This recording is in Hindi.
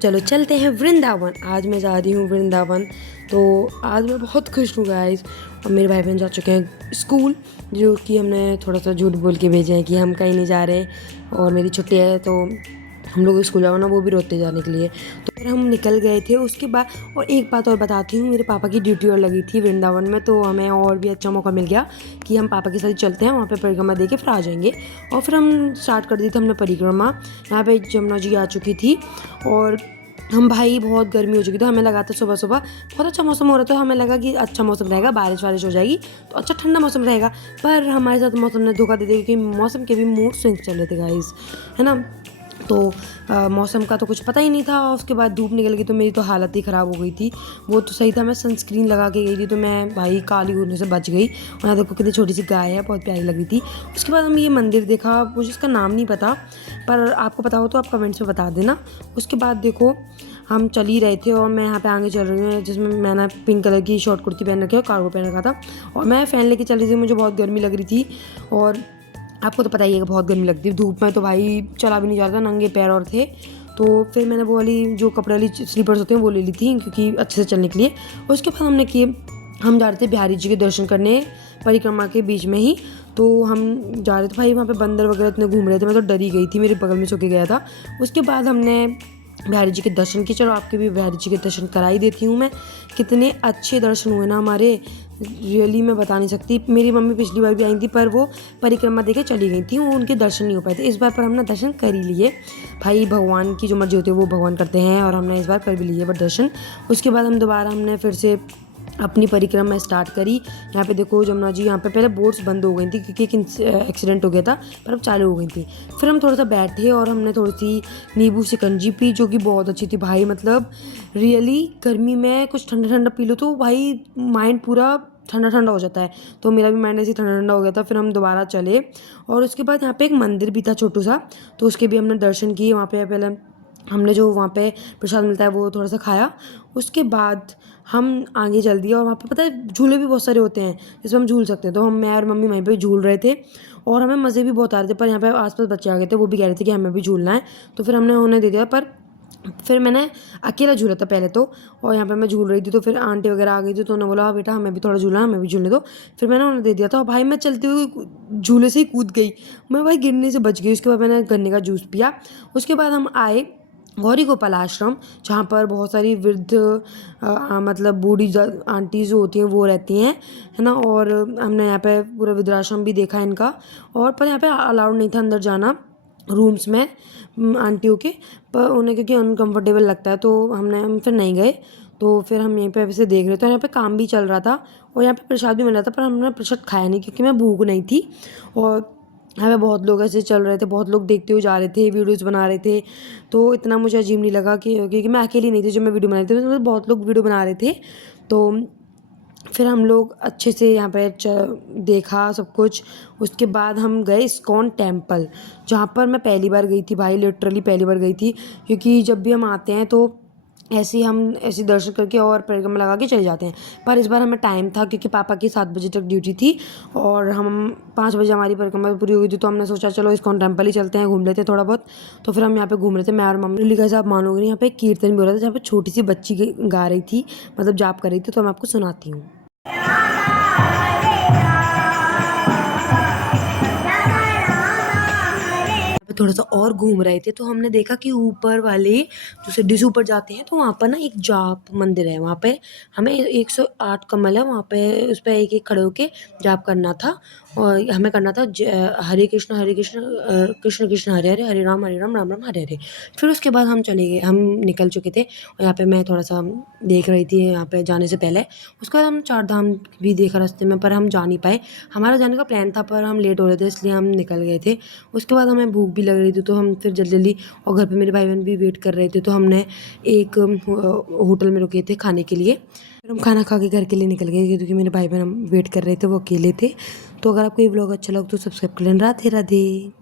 चलो चलते हैं वृंदावन। आज मैं जा रही हूँ वृंदावन। तो आज मैं बहुत खुश हूँ गाइस। और मेरे भाई बहन जा चुके हैं स्कूल, जो कि हमने थोड़ा सा झूठ बोल के भेजे हैं कि हम कहीं नहीं जा रहे। और मेरी छुट्टी है तो हम लोग स्कूल जाओ ना, वो भी रोते जाने के लिए। तो फिर हम निकल गए थे उसके बाद। और एक बात और बताती हूँ, मेरे पापा की ड्यूटी और लगी थी वृंदावन में, तो हमें और भी अच्छा मौका मिल गया कि हम पापा के साथ चलते हैं वहाँ पे, परिक्रमा दे के फिर आ जाएंगे। और फिर हम स्टार्ट कर दी थी हमने परिक्रमा। यहाँ पे जमुना जी आ चुकी थी और हम भाई बहुत गर्मी हो चुकी थी। हमें लगा था सुबह सुबह बहुत अच्छा मौसम हो रहा था, हमें लगा कि अच्छा मौसम रहेगा, बारिश वारिश हो जाएगी तो अच्छा ठंडा मौसम रहेगा। पर हमारे साथ मौसम ने धोखा दे दिया, क्योंकि मौसम के भी मूड स्विंग चल रहे थे गाइस, है ना। तो मौसम का तो कुछ पता ही नहीं था। उसके बाद धूप निकल गई तो मेरी तो हालत ही ख़राब हो गई थी। वो तो सही था, मैं सनस्क्रीन लगा के गई थी तो मैं भाई काली होने से बच गई। और यहाँ देखो कितनी छोटी सी गाय है, बहुत प्यारी लग रही थी। उसके बाद हम ये मंदिर देखा, मुझे इसका नाम नहीं पता, पर आपको पता हो तो आप कमेंट्स में बता देना। उसके बाद देखो हम चल ही रहे थे और मैं यहाँ पे आगे चल रही हूँ, जिसमें मैंने पिंक कलर की शॉर्ट कुर्ती पहन रखी है और कार्गो पहन रखा था। और मैं फ़ैन लेके चल रही थी, मुझे बहुत गर्मी लग रही थी। और आपको तो पता ही है कि बहुत गर्मी लगती है धूप में, तो भाई चला भी नहीं जा रहा था, नंगे पैर और थे। तो फिर मैंने वो वाली जो कपड़े वाली स्लीपर्स होते हैं वो ले ली थी, क्योंकि अच्छे से चलने के लिए। और उसके बाद हमने किए, हम जा रहे थे बिहारी जी के दर्शन करने परिक्रमा के बीच में ही। तो हम जा रहे थे भाई, वहाँ पे बंदर वगैरह इतने घूम रहे थे, मैं तो डरी गई थी, मेरे बगल में सो के गया था। उसके बाद हमने बिहारी जी के दर्शन किए। चलो आपके भी बिहारी जी के दर्शन करा ही देती हूँ मैं। कितने अच्छे दर्शन हुए ना हमारे, रियली मैं बता नहीं सकती। मेरी मम्मी पिछली बार भी आई थी, पर वो परिक्रमा देके चली गई थी, वो उनके दर्शन नहीं हो पाए थे। इस बार पर हमने दर्शन कर ही लिए। भाई भगवान की जो मर्जी होती है वो भगवान करते हैं, और हमने इस बार कर भी लिए पर दर्शन। उसके बाद हम दोबारा हमने फिर से अपनी परिक्रमा स्टार्ट करी। यहाँ पे देखो जमुना जी, यहाँ पे पहले बोट्स बंद हो गई थी क्योंकि एक एक्सीडेंट हो गया था, पर अब चालू हो गई थी। फिर हम थोड़ा सा बैठे और हमने थोड़ी सी नींबू शिकंजी पी, जो कि बहुत अच्छी थी भाई। मतलब रियली गर्मी में कुछ ठंडा ठंडा पी लो तो भाई माइंड पूरा ठंडा ठंडा हो जाता है। तो मेरा भी माइंड ऐसे ठंडा ठंडा हो गया था। फिर हम दोबारा चले और उसके बाद यहाँ पे एक मंदिर भी था छोटू सा, तो उसके भी हमने दर्शन किए। वहाँ पे पहले हमने जो वहाँ पे प्रसाद मिलता है वो थोड़ा सा खाया। उसके बाद हम आगे चल दिए और वहाँ पे पता है झूले भी बहुत सारे होते हैं जिसमें हम झूल सकते हैं। तो हम, मैं और मम्मी वहीं पे झूल रहे थे और हमें मज़े भी बहुत आ रहे थे। पर यहाँ पे आसपास बच्चे आ गए थे, वो भी कह रहे थे कि हमें भी झूलना है, तो फिर हमने उन्हें दे दिया। पर फिर मैंने अकेला झूला था पहले तो, और यहाँ पे मैं झूल रही थी तो फिर आंटी वगैरह आ गई थी, तो उन्होंने बोला बेटा हमें भी थोड़ा झूलना, हमें भी झूलने दो। फिर मैंने उन्हें दे दिया था और भाई मैं चलते हुए झूले से ही कूद गई, मैं भाई गिरने से बच गई। उसके बाद मैंने गन्ने का जूस पिया। उसके बाद हम आए गौरी गोपाल आश्रम, जहाँ पर बहुत सारी वृद्ध मतलब बूढ़ी आंटीज़ जो होती हैं वो रहती हैं, है ना। और हमने यहाँ पे पूरा वृद्धाश्रम भी देखा इनका। और पर यहाँ पे अलाउड नहीं था अंदर जाना रूम्स में आंटियों के, पर उन्हें क्योंकि अनकंफर्टेबल लगता है, तो हम फिर नहीं गए। तो फिर हम यहीं पे ऐसे देख रहे थे, यहाँ पे काम भी चल रहा था और यहाँ पे प्रसाद भी मिल रहा था, पर हमने प्रसाद खाया नहीं क्योंकि मैं भूख नहीं थी। और यहाँ पे बहुत लोग ऐसे चल रहे थे, बहुत लोग देखते हुए जा रहे थे, वीडियोज़ बना रहे थे। तो इतना मुझे अजीब नहीं लगा कि, क्योंकि मैं अकेली नहीं थी जब मैं वीडियो बना रही थी, मतलब बहुत लोग वीडियो बना रहे थे। तो फिर हम लोग अच्छे से यहाँ पे देखा सब कुछ। उसके बाद हम गए इस्कॉन टेम्पल, जहाँ पर मैं पहली बार गई थी भाई, लिटरली पहली बार गई थी। क्योंकि जब भी हम आते हैं तो ऐसे ही हम ऐसे दर्शन करके और परिक्रमा लगा के चले जाते हैं। पर इस बार हमें टाइम था क्योंकि पापा की 7 बजे तक ड्यूटी थी और हम 5 बजे हमारी परिक्रमा पूरी हो गई थी। तो हमने सोचा चलो इस्कॉन टेम्पल ही चलते हैं, घूम लेते हैं थोड़ा बहुत। तो फिर हम यहाँ पे घूम रहे थे, मैं और मम्मी। लिखा आप मानोगे नहीं, यहाँ पे एक कीर्तन भी हो रहा था जहाँ पे छोटी सी बच्ची गा रही थी, मतलब जाप कर रही थी। तो मैं आपको सुनाती हूँ। थोड़ा सा और घूम रहे थे तो हमने देखा कि ऊपर वाले जो सीढ़ी से ऊपर जाते हैं तो वहाँ पर ना एक जाप मंदिर है। वहाँ पे हमें 108 कमल है, वहाँ पे उस पर एक एक खड़े होके जाप करना था। और हमें करना था हरे कृष्ण कृष्ण कृष्ण हरे हरे, हरे राम राम राम हरे हरे। फिर उसके बाद हम चले गए, हम निकल चुके थे। और यहाँ पे मैं थोड़ा सा देख रही थी यहाँ पे जाने से पहले। उसके बाद हम 4 धाम भी देखा रास्ते में, पर हम जा नहीं पाए। हमारा जाने का प्लान था पर हम लेट हो रहे थे इसलिए हम निकल गए थे। उसके बाद हमें भूख भी लग रही थी तो हम फिर जल्दी जल्दी, और घर पे मेरे भाई बहन भी वेट कर रहे थे, तो हमने एक होटल में रुके थे खाने के लिए। फिर हम खाना खा के घर के लिए निकल गए क्योंकि मेरे भाई बहन वेट कर रहे थे, वो अकेले थे। तो अगर आपको ये व्लॉग अच्छा लगा तो सब्सक्राइब कर लेना। राधे राधे।